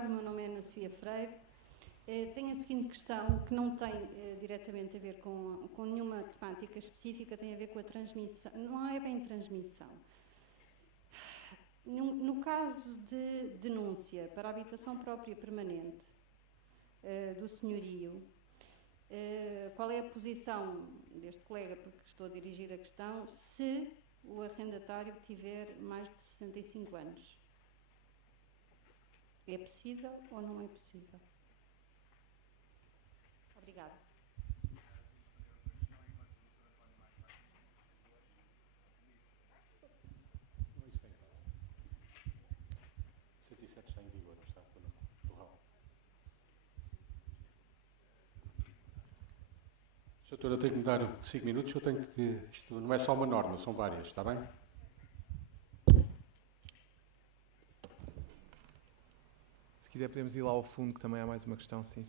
tarde, o meu nome é Ana Sofia Freire. Tenho a seguinte questão, que não tem diretamente a ver com nenhuma temática específica, tem a ver com a transmissão, não é bem transmissão. No caso de denúncia para a habitação própria permanente do senhorio, qual é a posição deste colega, porque estou a dirigir a questão, se o arrendatário tiver mais de 65 anos? É possível ou não é possível? Obrigada. Está em vigor, está do ramo. Doutor, eu tenho que me dar 5 minutos, eu tenho que... Isto não é só uma norma, são várias, está bem? Se quiser podemos ir lá ao fundo, que também há mais uma questão, sim.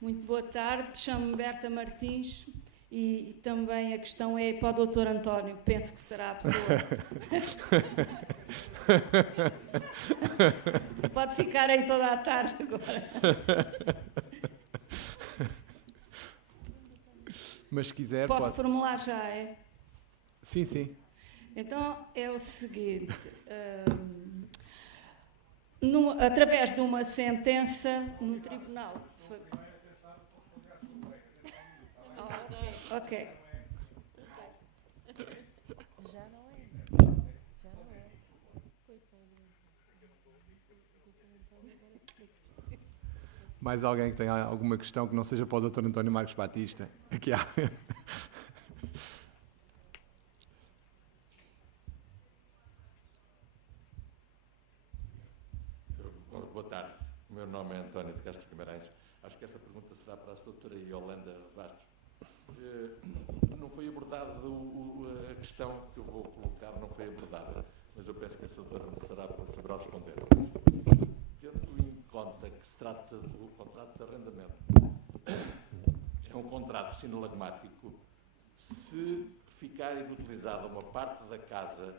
Muito boa tarde, chamo-me Berta Martins e também a questão é para o Dr. António, penso que será a pessoa. Pode ficar aí toda a tarde agora. Mas se quiser, Posso pode. formular já, é? Sim. Então é o seguinte, através de uma sentença no tribunal. Ok. Já não é. Mais alguém que tenha alguma questão que não seja para o Dr. António Marcos Batista? Aqui há. Boa tarde. O meu nome é António de Castro Guimarães. Acho que essa pergunta será para a doutora Yolanda Bastos. Não foi abordada a questão que eu vou colocar, não foi abordada, mas eu penso que a doutora saberá responder. Tendo em conta que se trata do contrato de arrendamento, é um contrato sinalagmático, se ficar inutilizada uma parte da casa,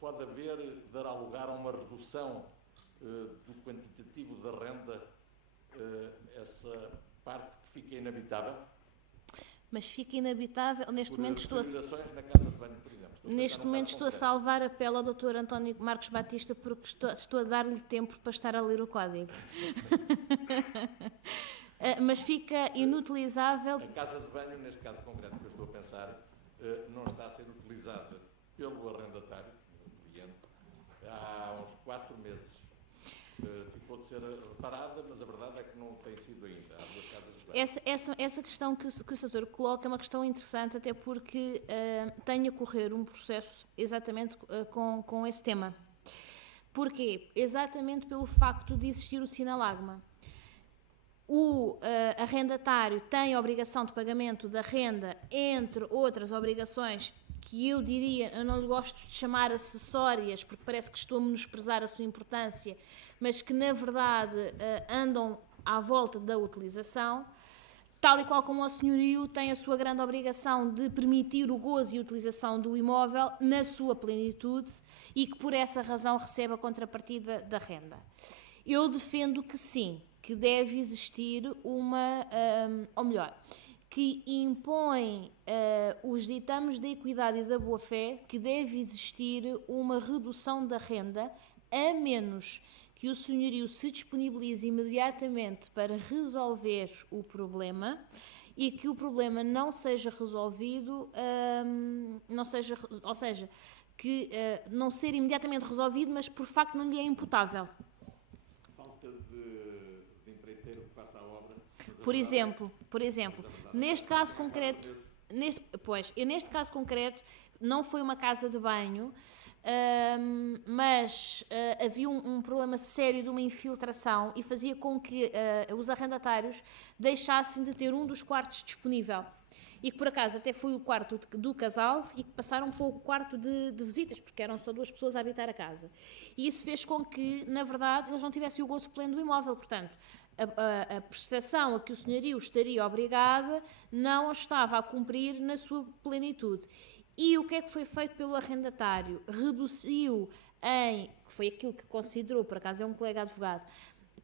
pode dará lugar a uma redução do quantitativo da renda, essa parte que fica inabitável? Mas fica inabitável. Neste momento estou a... na casa de banho, por exemplo. Neste momento estou a salvar a pele ao Dr. António Marcos Batista porque estou a dar-lhe tempo para estar a ler o código. Mas fica inutilizável. A casa de banho, neste caso concreto que eu estou a pensar, não está a ser utilizada pelo arrendatário, o cliente, há uns 4 meses. Ficou de ser reparada, mas a verdade é que não tem sido ainda. Há 2 casas de banho. Essa questão que o Sr. coloca é uma questão interessante, até porque tem a correr um processo exatamente com esse tema. Porquê? Exatamente pelo facto de existir o sinalagma. O arrendatário tem a obrigação de pagamento da renda, entre outras obrigações que eu diria, eu não lhe gosto de chamar acessórias, porque parece que estou a menosprezar a sua importância, mas que na verdade andam à volta da utilização, tal e qual como o senhorio tem a sua grande obrigação de permitir o gozo e a utilização do imóvel na sua plenitude e que por essa razão recebe a contrapartida da renda. Eu defendo que sim, que deve existir ou melhor, que impõe os ditames da equidade e da boa-fé, que deve existir uma redução da renda, a menos que o senhorio se disponibilize imediatamente para resolver o problema e que o problema não seja resolvido, ou seja, que não ser imediatamente resolvido, mas por facto não lhe é imputável. Falta de empreiteiro que faça a obra. Por exemplo, neste caso concreto, neste caso concreto não foi uma casa de banho, mas havia um problema sério de uma infiltração e fazia com que os arrendatários deixassem de ter um dos quartos disponível. E que por acaso até foi o quarto do casal e que passaram para o quarto de visitas, porque eram só 2 pessoas a habitar a casa. E isso fez com que, na verdade, eles não tivessem o gozo pleno do imóvel. Portanto, a prestação a que o senhorio estaria obrigada não a estava a cumprir na sua plenitude. E o que é que foi feito pelo arrendatário? Reduziu que foi aquilo que considerou, por acaso é um colega advogado,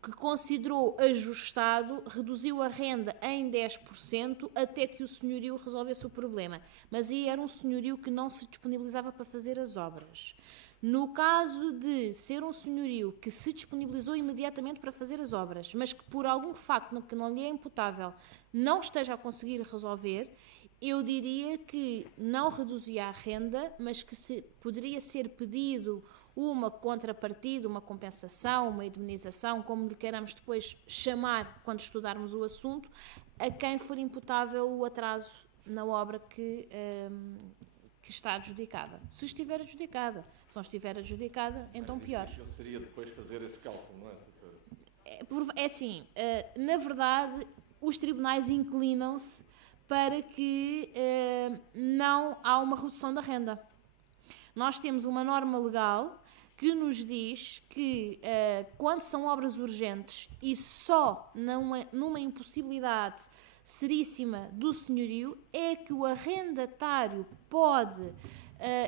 que considerou ajustado, reduziu a renda em 10% até que o senhorio resolvesse o problema. Mas aí era um senhorio que não se disponibilizava para fazer as obras. No caso de ser um senhorio que se disponibilizou imediatamente para fazer as obras, mas que por algum facto que não lhe é imputável não esteja a conseguir resolver, eu diria que não reduzia a renda, mas que poderia ser pedido uma contrapartida, uma compensação, uma indemnização, como lhe queiramos depois chamar quando estudarmos o assunto, a quem for imputável o atraso na obra que está adjudicada. Se estiver adjudicada. Se não estiver adjudicada, então pior. Mas seria depois fazer esse cálculo, não é? É assim, na verdade, os tribunais inclinam-se para que não há uma redução da renda. Nós temos uma norma legal que nos diz que quando são obras urgentes e só numa impossibilidade seríssima do senhorio, é que o arrendatário pode,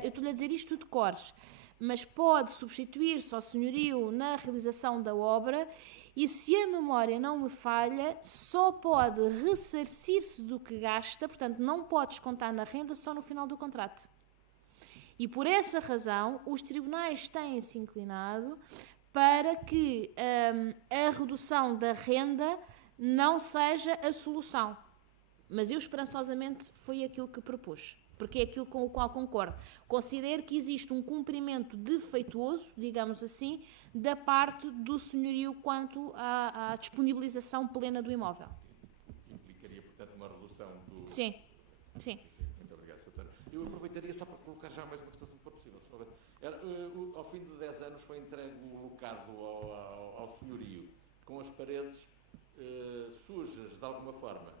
eu estou-lhe a dizer isto de cor, mas pode substituir-se ao senhorio na realização da obra e, se a memória não me falha, só pode ressarcir-se do que gasta, portanto não pode descontar na renda só no final do contrato. E por essa razão, os tribunais têm-se inclinado para que a redução da renda não seja a solução. Mas eu, esperançosamente, foi aquilo que propus, porque é aquilo com o qual concordo. Considero que existe um cumprimento defeituoso, digamos assim, da parte do senhorio quanto à disponibilização plena do imóvel. Implicaria, portanto, uma redução do... Sim, sim. Muito obrigado, Sr. Doutor. Eu aproveitaria só para colocar já mais uma questão, se for possível. Ao fim de 10 anos foi entregue o locado ao senhorio, com as paredes sujas, de alguma forma,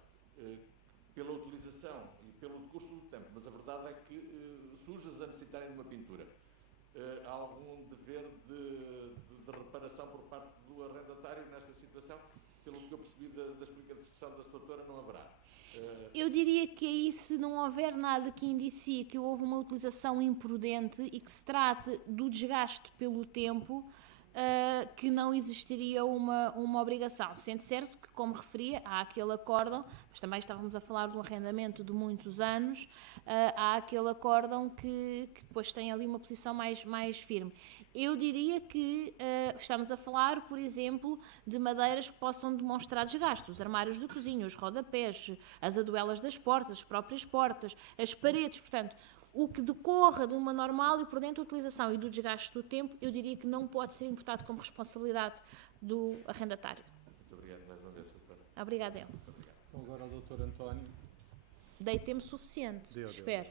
pela utilização e pelo decurso do tempo, mas a verdade é que sujas a necessitarem de uma pintura. Há algum dever de reparação por parte do arrendatário nesta situação? Pelo que eu percebi da explicação da doutora, não haverá. Eu diria que aí, se não houver nada que indicie que houve uma utilização imprudente e que se trate do desgaste pelo tempo, que não existiria uma obrigação. Sendo certo que, como referia, há aquele acórdão, mas também estávamos a falar de um arrendamento de muitos anos, há aquele acórdão que depois tem ali uma posição mais firme. Eu diria que estamos a falar, por exemplo, de madeiras que possam demonstrar desgaste, os armários de cozinha, os rodapés, as aduelas das portas, as próprias portas, as paredes, portanto, o que decorra de uma normal e prudente utilização e do desgaste do tempo, eu diria que não pode ser imputado como responsabilidade do arrendatário. Muito obrigado mais uma vez, doutora. Obrigada, eu. Então agora o Dr. António. Dei tempo suficiente, espero.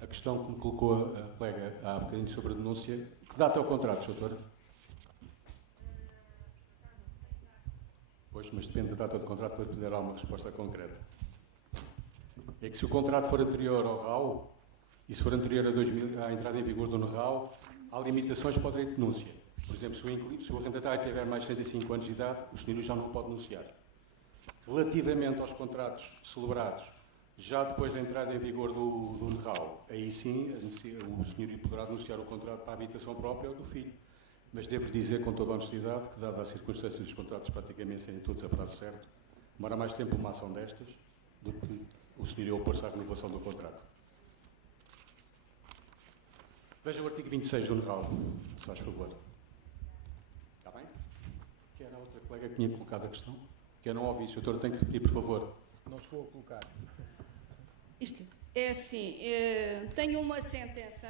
A questão que me colocou a colega há um bocadinho sobre a denúncia, que data é o contrato, doutora? Pois, mas depende da data do contrato para poder dar uma resposta concreta. É que se o contrato for anterior ao RAU, e se for anterior à entrada em vigor do RAU, há limitações para o direito de denúncia. Por exemplo, se o arrendatário tiver mais de 65 anos de idade, o senhorio já não pode denunciar. Relativamente aos contratos celebrados, já depois da entrada em vigor do RAU, aí sim o senhorio poderá denunciar o contrato para a habitação própria ou do filho. Mas devo dizer com toda a honestidade que, dada a circunstância dos contratos praticamente serem todos a prazo certo, demora mais tempo uma ação destas do que o senhorio opor-se à renovação do contrato. Veja o artigo 26 do NRAL, se faz favor. Está bem? Que era a outra colega que tinha colocado a questão? Que eu não ouvi. O doutor tem que repetir, por favor. Não chegou a colocar. Isto é assim, tenho uma sentença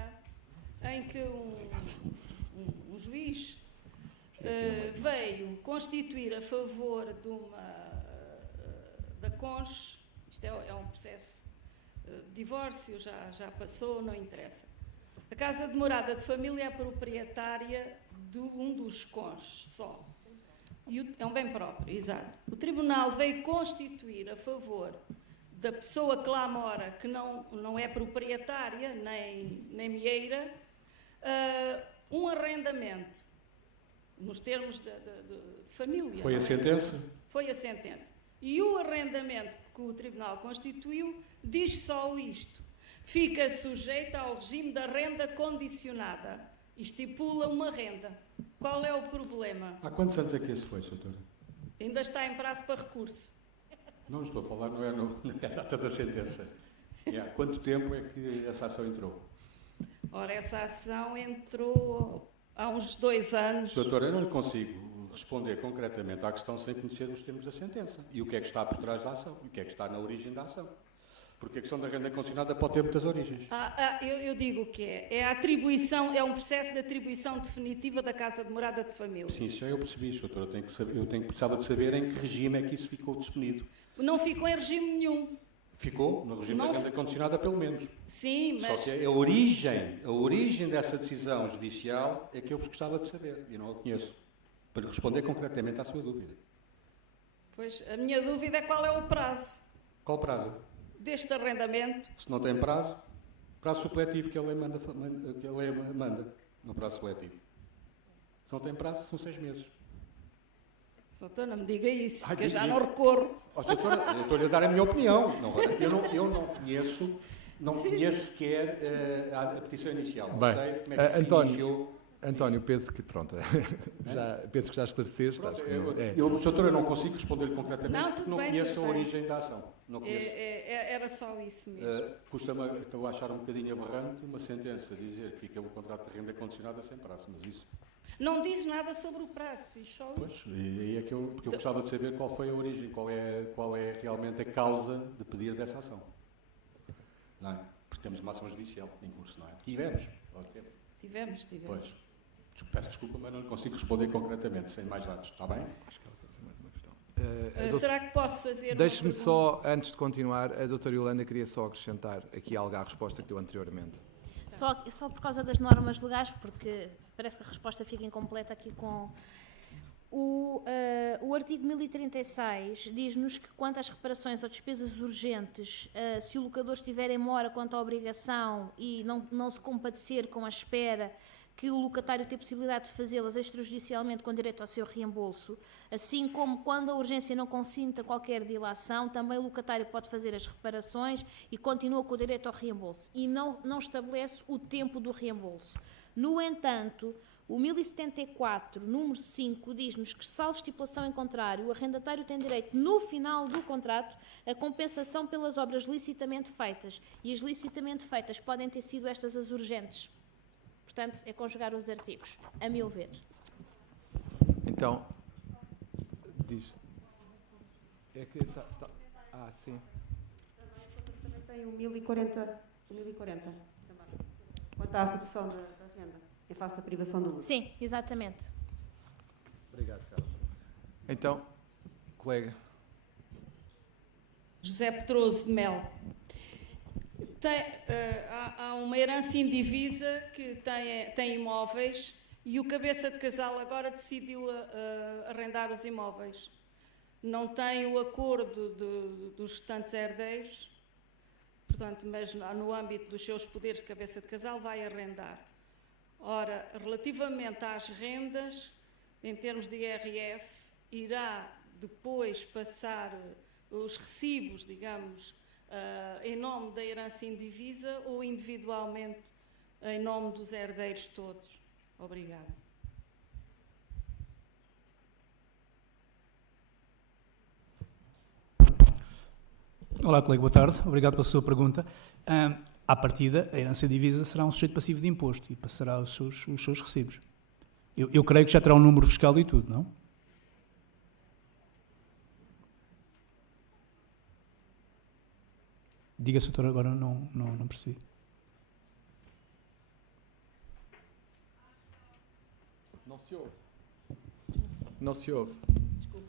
em que um juiz veio constituir a favor da CONS, isto é um processo de divórcio, já passou, não interessa. A casa de morada de família é proprietária de um dos CONS só. É um bem próprio, exato. O tribunal veio constituir a favor da pessoa que lá mora, que não é proprietária, nem meieira, um arrendamento. nos termos de família. Foi a não é? sentença? Foi a sentença. E o arrendamento que o Tribunal constituiu diz só isto. Fica sujeita ao regime da renda condicionada. Estipula uma renda. Qual é o problema? Há quantos anos é que esse foi, doutora? Ainda está em prazo para recurso. Não estou a falar, não é a data da sentença. Há quanto tempo é que essa ação entrou? Ora, essa ação entrou há uns 2 anos. Doutora, eu não lhe consigo responder concretamente à questão sem conhecer os termos da sentença. E o que é que está por trás da ação? E o que é que está na origem da ação? Porque a questão da renda condicionada pode ter muitas origens. Eu digo o que é. É a atribuição, é um processo de atribuição definitiva da casa de morada de família. Sim, isso já eu percebi, doutora. Precisava de saber em que regime é que isso ficou definido. Não ficou em regime nenhum. Ficou no regime da renda condicionada, pelo menos. Sim, mas... Só que a origem dessa decisão judicial é que eu gostava de saber, e não a conheço, para lhe responder concretamente à sua dúvida. Pois, a minha dúvida é qual é o prazo Qual prazo? deste arrendamento. Se não tem prazo supletivo que a lei manda, no prazo supletivo. Se não tem prazo, são 6 meses. Doutor, não me diga isso, Ai, que eu já diga. não recorro. Doutora, eu estou-lhe a dar a minha opinião. Eu não conheço sequer a petição inicial. Não Bem, sei como é que se António, iniciou. António, penso que pronto, penso que já esclareceste. Pronto, acho que doutora, eu não consigo responder-lhe concretamente Não, porque tudo não bem, conheço tudo a bem. origem da ação. Não conheço. Era só isso mesmo. Custa-me, estou a achar um bocadinho aberrante uma sentença dizer que fica o contrato de renda condicionada sem prazo, mas isso... Não diz nada sobre o prazo, diz só isso. Pois, e aí é que porque eu gostava de saber qual foi a origem, qual é realmente a causa de pedir dessa ação. Não é? Porque temos uma ação judicial em curso, não é? Tivemos. Tivemos. Pois. Peço desculpa, mas não consigo responder concretamente, sem mais dados, está bem? Será que posso fazer Deixe-me uma pergunta? só, antes de continuar, a doutora Yolanda queria só acrescentar aqui algo à resposta que deu anteriormente. Só por causa das normas legais, porque parece que a resposta fica incompleta aqui com... O artigo 1036 diz-nos que quanto às reparações ou despesas urgentes, se o locador estiver em mora quanto à obrigação e não se compadecer com a espera que o locatário tem possibilidade de fazê-las extrajudicialmente com direito ao seu reembolso, assim como quando a urgência não consinta qualquer dilação, também o locatário pode fazer as reparações e continua com o direito ao reembolso e não estabelece o tempo do reembolso. No entanto, o 1074, número 5, diz-nos que, salvo estipulação em contrário, o arrendatário tem direito, no final do contrato, a compensação pelas obras licitamente feitas. E as licitamente feitas podem ter sido estas as urgentes. Portanto, é conjugar os artigos, a meu ver. Então, diz. É que sim. Também tem o 1040. Quanto à redução da renda, em face da privação do lucro. Sim, exatamente. Obrigado, Carlos. Então, colega. José Pedroso de Mel. Há uma herança indivisa que tem imóveis e o cabeça de casal agora decidiu arrendar os imóveis. Não tem o acordo dos restantes herdeiros, portanto, mas no âmbito dos seus poderes de cabeça de casal vai arrendar. Ora, relativamente às rendas, em termos de IRS, irá depois passar os recibos, digamos, em nome da herança indivisa ou individualmente em nome dos herdeiros todos? Obrigada. Olá, colega, boa tarde. Obrigado pela sua pergunta. À partida, a herança indivisa será um sujeito passivo de imposto e passará os seus recibos. Eu creio que já terá um número fiscal e tudo, não? Diga, doutor, agora não percebi. Não se ouve. Desculpe.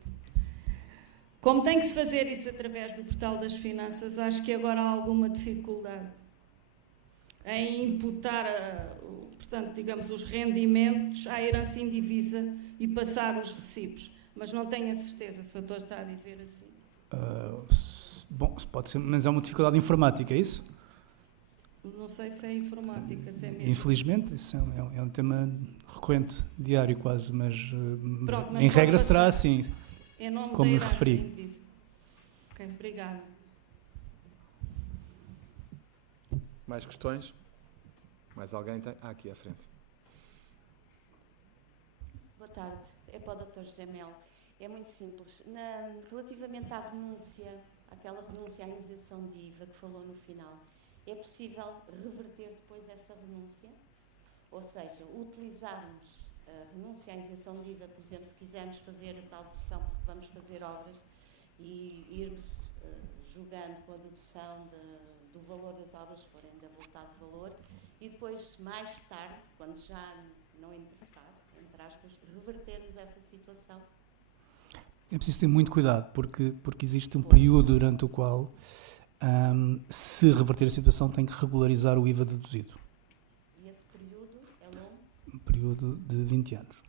Como tem que se fazer isso através do portal das finanças, acho que agora há alguma dificuldade em imputar, portanto, digamos, os rendimentos à herança indivisa e passar os recibos. Mas não tenho a certeza se o doutor está a dizer assim. Bom, pode ser, mas é uma dificuldade informática, é isso? Não sei se é informática, se é mesmo. Infelizmente, isso é um tema recorrente, diário quase, mas, Pronto, mas em pode regra passar. será assim. Em nome como da lhe herança referi. indivisa. Ok, obrigada. Mais questões? Mais alguém tem? Aqui à frente. Boa tarde, é para o Dr. José Mel. É muito simples. Relativamente à renúncia, àquela renúncia à isenção de IVA que falou no final, é possível reverter depois essa renúncia? Ou seja, utilizarmos a renúncia à isenção de IVA, por exemplo, se quisermos fazer a tal dedução, porque vamos fazer obras, e irmos jogando com a dedução do valor das obras, se forem de avultado valor, e depois, mais tarde, quando já não interessar, entre aspas, revertermos essa situação. É preciso ter muito cuidado, porque existe um período durante o qual, se reverter a situação, tem que regularizar o IVA deduzido. E esse período é longo? Um período de 20 anos.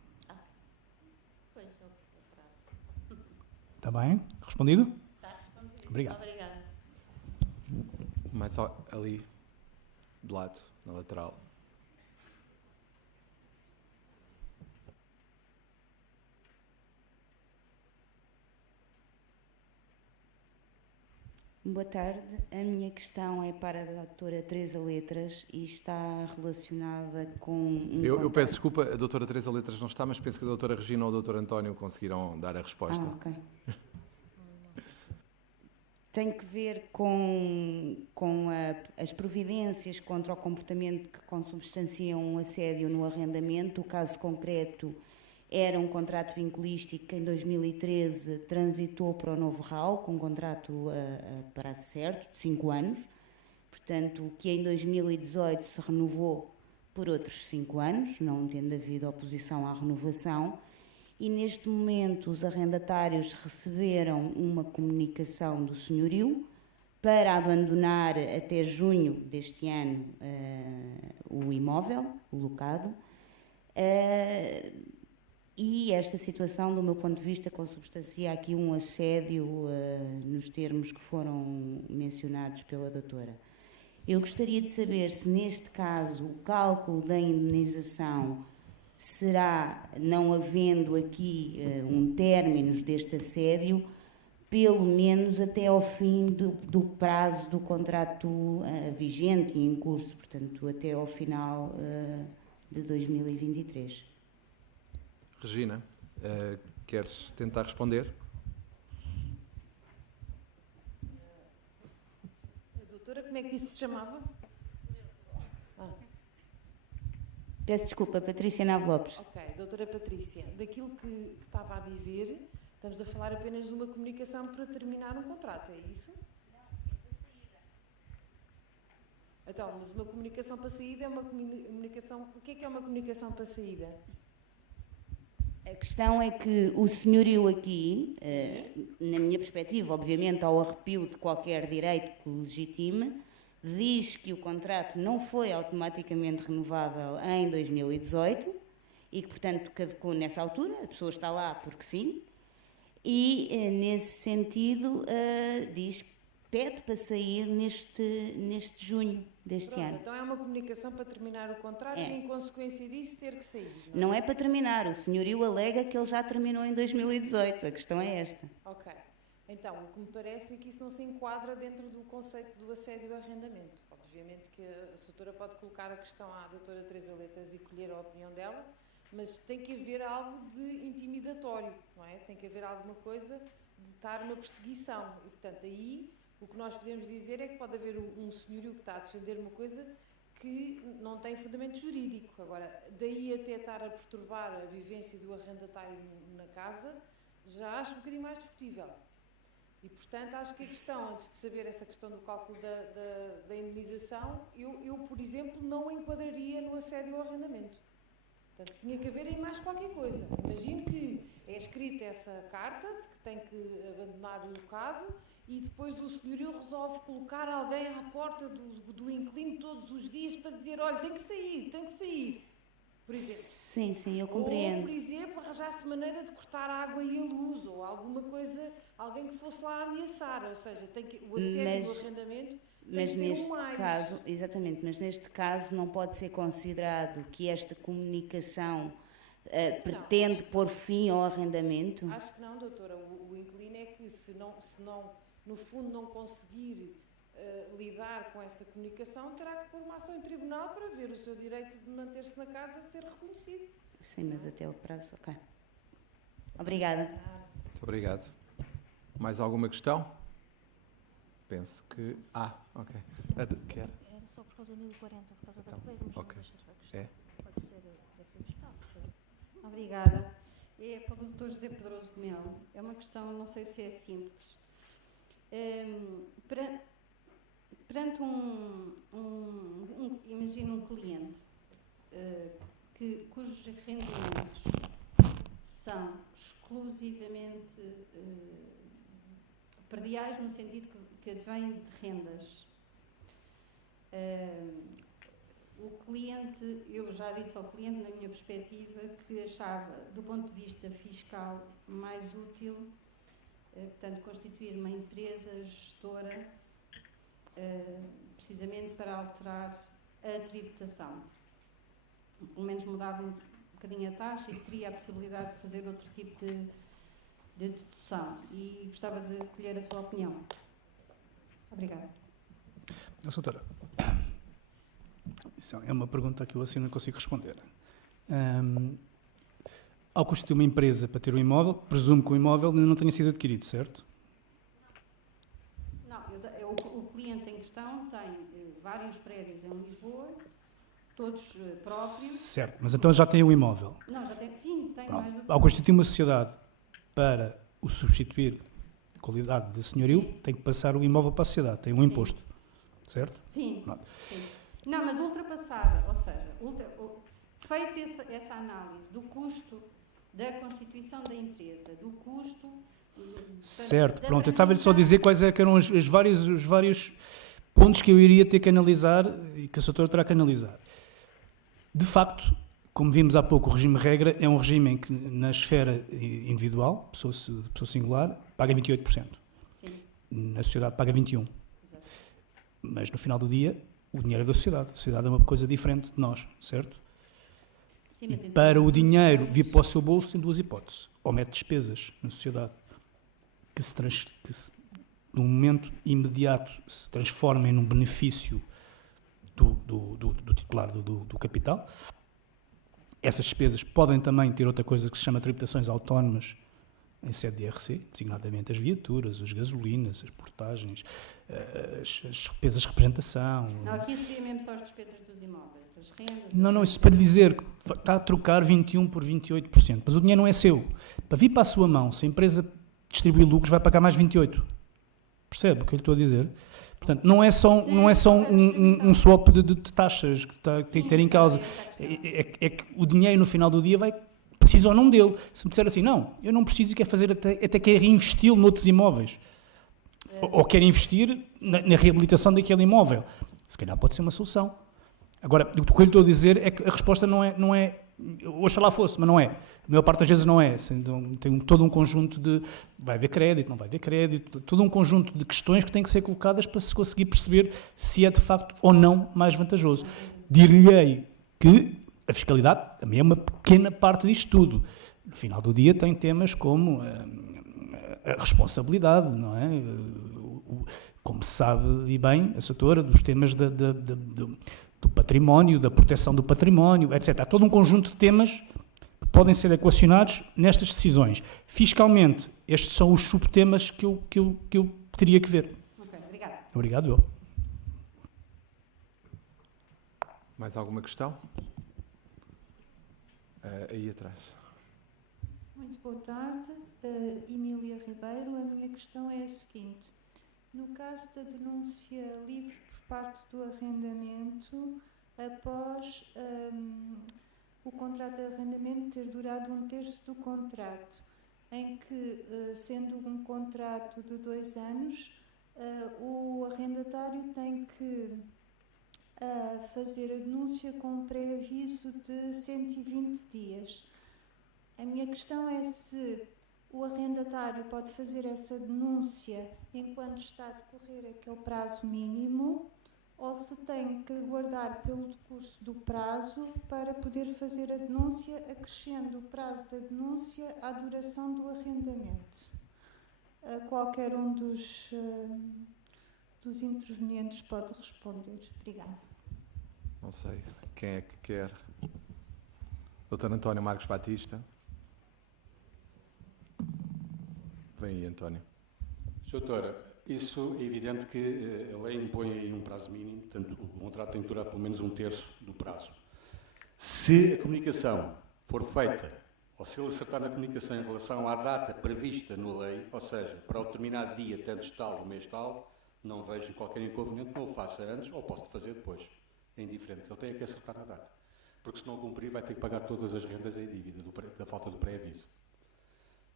Pois, é o prazo. Está bem? Respondido? Está respondido. Obrigado. Obrigada. Mais ali, de lado, na lateral. Boa tarde. A minha questão é para a doutora Teresa Letras e está relacionada com... Eu peço desculpa, a doutora Teresa Letras não está, mas penso que a doutora Regina ou o doutor António conseguiram dar a resposta. ok. Tem que ver com as providências contra o comportamento que consubstanciam um assédio no arrendamento. O caso concreto era um contrato vinculístico que em 2013 transitou para o novo RAU, com um contrato a prazo certo, de 5 anos, portanto, que em 2018 se renovou por outros 5 anos, não tendo havido oposição à renovação, e neste momento os arrendatários receberam uma comunicação do senhorio para abandonar até junho deste ano o imóvel, o locado, e esta situação, do meu ponto de vista, consubstancia aqui um assédio nos termos que foram mencionados pela doutora. Eu gostaria de saber se, neste caso, o cálculo da indemnização será, não havendo aqui um término deste assédio, pelo menos até ao fim do prazo do contrato vigente e em curso, portanto, até ao final de 2023. Regina, queres tentar responder? A doutora, como é que disse que se chamava? Peço desculpa, Patrícia Nave Lopes. Ok, doutora Patrícia, daquilo que estava a dizer, estamos a falar apenas de uma comunicação para terminar um contrato, é isso? Então, mas uma comunicação para saída é uma comunicação... O que é uma comunicação para saída? A questão é que o senhorio aqui, na minha perspectiva, obviamente ao arrepio de qualquer direito que o legitime, diz que o contrato não foi automaticamente renovável em 2018 e que, portanto, caducou nessa altura, a pessoa está lá porque sim, e, nesse sentido, pede para sair neste junho deste ano. Então é uma comunicação para terminar o contrato e, em consequência disso, ter que sair. Não é para terminar, o senhorio alega que ele já terminou em 2018, a questão é esta. Ok. Então, o que me parece é que isso não se enquadra dentro do conceito do assédio ao arrendamento. Obviamente que a doutora pode colocar a questão à doutora Teresa Letras e colher a opinião dela, mas tem que haver algo de intimidatório, não é? Tem que haver alguma coisa de estar uma perseguição. E, portanto, aí o que nós podemos dizer é que pode haver um senhorio que está a defender uma coisa que não tem fundamento jurídico. Agora, daí até estar a perturbar a vivência do arrendatário na casa, já acho um bocadinho mais discutível. E, portanto, acho que a questão, antes de saber essa questão do cálculo da indenização, eu, por exemplo, não a enquadraria no assédio ao arrendamento. Portanto, tinha que haver aí mais qualquer coisa. Imagino que é escrita essa carta de que tem que abandonar o locado e depois o senhorio resolve colocar alguém à porta do inquilino todos os dias para dizer, olha, tem que sair, tem que sair. por exemplo. Sim, eu Ou, compreendo. por exemplo, arranjasse maneira de cortar a água e a luz, ou alguma coisa, alguém que fosse lá ameaçar, ou seja, o assédio do arrendamento tem que ter neste mais. caso, exatamente, mas neste caso não pode ser considerado que esta comunicação pretende pôr fim ao arrendamento? Acho que não, doutora. O inquilino é que se não, no fundo, não conseguir lidar com essa comunicação, terá que pôr uma ação em tribunal para ver o seu direito de manter-se na casa ser reconhecido. Sim, mas até o prazo, ok. Obrigada. Muito obrigado. Mais alguma questão? Penso que... ok. Quer? Era só por causa do 1040, por causa da colega, mas ok. não deixar a questão. É? Pode ser, deve ser buscado. Obrigada. É para o Dr. José Pedroso de Melo. É uma questão, não sei se é simples. Perante imagina um cliente cujos rendimentos são exclusivamente perdiais, no sentido que advêm de rendas. O cliente, eu já disse ao cliente, na minha perspectiva, que achava, do ponto de vista fiscal, mais útil, portanto, constituir uma empresa gestora, precisamente para alterar a tributação. Pelo menos mudava um bocadinho a taxa e teria a possibilidade de fazer outro tipo de dedução. E gostava de colher a sua opinião. Obrigada. Doutora, isso é uma pergunta que eu assim não consigo responder. Ao constituir uma empresa para ter um imóvel, presumo que o imóvel ainda não tenha sido adquirido, certo? Não, o cliente em questão tem vários prédios em Lisboa, todos próprios. Certo, mas então já tem um imóvel. Não, já tem, sim, tem Pronto. mais do que... Ao constituir uma sociedade para o substituir qualidade de senhorio, Sim. tem que passar o imóvel para a sociedade, tem um Sim. imposto, certo? Sim, Pronto. sim. Não, mas ultrapassada, ou seja, feita essa análise do custo da constituição da empresa, do custo... Certo, da pronto. Eu estava só a transmissão- dizer quais é que eram os vários pontos que eu iria ter que analisar e que a doutora terá que analisar. De facto, como vimos há pouco, o regime regra é um regime em que, na esfera individual, pessoa singular, paga 28%. Sim, Na sociedade paga 21%. exato. Mas no final do dia, o dinheiro é da sociedade. A sociedade é uma coisa diferente de nós, certo? Sim, E mas tem para todas o as dinheiro condições. vir para o seu bolso, tem duas hipóteses. Ou mete despesas na sociedade que no momento imediato se transformem num benefício do titular do capital. Essas despesas podem também ter outra coisa que se chama tributações autónomas em sede de IRC, designadamente as viaturas, as gasolinas, as portagens, as despesas de representação. Não, aqui seria mesmo só as despesas dos imóveis, as rendas... Não, isso para dizer que está a trocar 21% por 28%, mas o dinheiro não é seu. Para vir para a sua mão, se a empresa distribuir lucros, vai pagar mais 28%. Percebe o que eu lhe estou a dizer? Portanto, não é só um swap de taxas que tem que ter em causa. É que o dinheiro, no final do dia, precisa ou não dele. Se me disser assim, não, eu não preciso e quero fazer, até quero reinvesti-lo noutros imóveis. Ou quero investir na reabilitação daquele imóvel. Se calhar pode ser uma solução. Agora, o que eu lhe estou a dizer é que a resposta não é oxalá fosse, mas não é. A maior parte das vezes não é. Tem todo um conjunto de... Vai haver crédito, não vai haver crédito, todo um conjunto de questões que têm que ser colocadas para se conseguir perceber se é de facto ou não mais vantajoso. Dir-lhe-ei que a fiscalidade também é uma pequena parte disto tudo. No final do dia tem temas como a responsabilidade, não é? Como se sabe e bem, a doutora, dos temas do património, da proteção do património, etc. Há todo um conjunto de temas que podem ser equacionados nestas decisões. Fiscalmente, estes são os subtemas que eu teria que ver. Ok, obrigada. Obrigado, eu. Mais alguma questão? Aí atrás. Muito boa tarde, Emília Ribeiro. A minha questão é a seguinte. No caso da denúncia livre por parte do arrendamento, após o contrato de arrendamento ter durado 1/3 do contrato, em que, sendo um contrato de 2 anos, o arrendatário tem que a fazer a denúncia com um pré-aviso de 120 dias. A minha questão é se o arrendatário pode fazer essa denúncia enquanto está a decorrer aquele prazo mínimo ou se tem que aguardar pelo decurso do prazo para poder fazer a denúncia, acrescendo o prazo da denúncia à duração do arrendamento. Qualquer um dos intervenientes pode responder. Obrigada. Não sei. Quem é que quer? Dr. António Marcos Batista. Vem aí, António. Doutora, isso é evidente que a lei impõe aí um prazo mínimo, portanto o contrato tem que durar pelo menos 1/3 do prazo. Se a comunicação for feita, ou se ele acertar na comunicação em relação à data prevista na lei, ou seja, para o determinado dia, tanto tal, o mês tal, não vejo qualquer inconveniente que não o faça antes ou posso fazer depois. É indiferente, ele tem que acertar na data. Porque se não cumprir vai ter que pagar todas as rendas em dívida da falta do pré-aviso.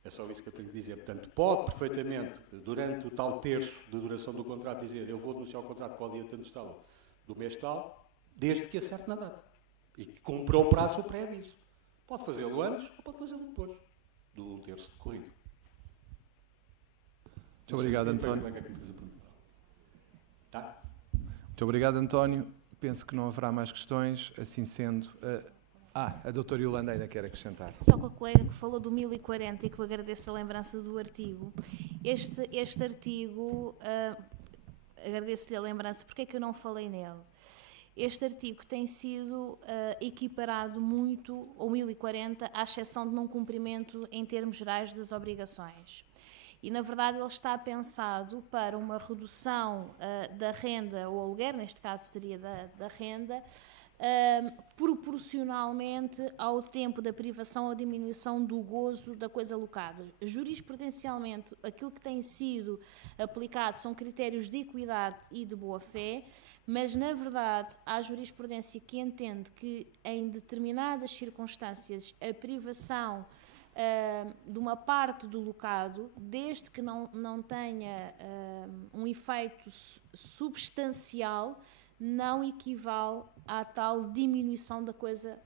É só isso que eu tenho que dizer. Portanto, pode perfeitamente, durante o tal terço de duração do contrato, dizer eu vou denunciar o contrato para o dia tanto tal do mês tal, desde que acerte na data. E que cumpra o prazo do pré-aviso. Pode fazê-lo antes ou pode fazê-lo depois do 1/3 decorrido. Muito obrigado, António. Tá? Muito obrigado, António. Penso que não haverá mais questões. Assim sendo... a doutora Iolanda ainda quer acrescentar. Só com a colega que falou do 1040 e que eu agradeço a lembrança do artigo. Este artigo, agradeço-lhe a lembrança, porque é que eu não falei nele? Este artigo tem sido equiparado muito ao 1040, à exceção de não cumprimento em termos gerais das obrigações. E, na verdade, ele está pensado para uma redução da renda, ou aluguer, neste caso seria da renda, proporcionalmente ao tempo da privação ou diminuição do gozo da coisa alocada. Jurisprudencialmente, aquilo que tem sido aplicado são critérios de equidade e de boa-fé, mas, na verdade, há jurisprudência que entende que, em determinadas circunstâncias, a privação de uma parte do locado, desde que não tenha um efeito substancial, não equivale à tal diminuição da coisa,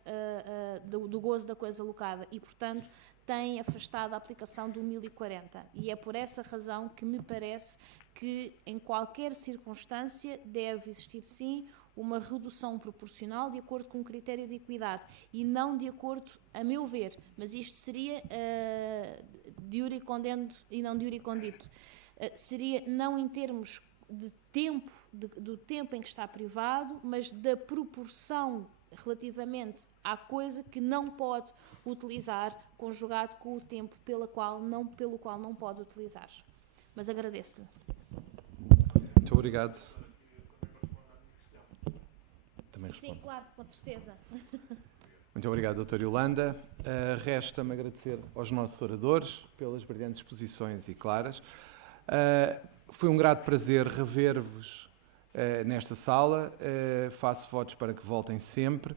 do gozo da coisa alocada e, portanto, tem afastado a aplicação do 1040. E é por essa razão que me parece que, em qualquer circunstância, deve existir, sim, uma redução proporcional de acordo com um critério de equidade e não de acordo, a meu ver, mas isto seria de iure condendo e não de iure condito, seria não em termos de tempo, do tempo em que está privado, mas da proporção relativamente à coisa que não pode utilizar, conjugado com o tempo pelo qual não pode utilizar. Mas agradeço. Muito obrigado. Também respondo. Sim, claro, com certeza. Muito obrigado, doutora Iolanda. Resta-me agradecer aos nossos oradores pelas brilhantes exposições e claras. Foi um grato prazer rever-vos nesta sala. Faço votos para que voltem sempre.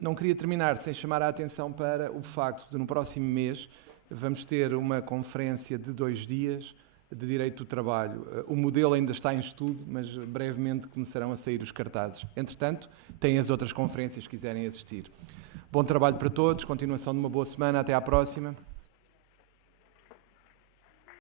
Não queria terminar sem chamar a atenção para o facto de, no próximo mês, vamos ter uma conferência de 2 dias de Direito do Trabalho. O modelo ainda está em estudo, mas brevemente começarão a sair os cartazes. Entretanto, têm as outras conferências se quiserem assistir. Bom trabalho para todos, continuação de uma boa semana, até à próxima.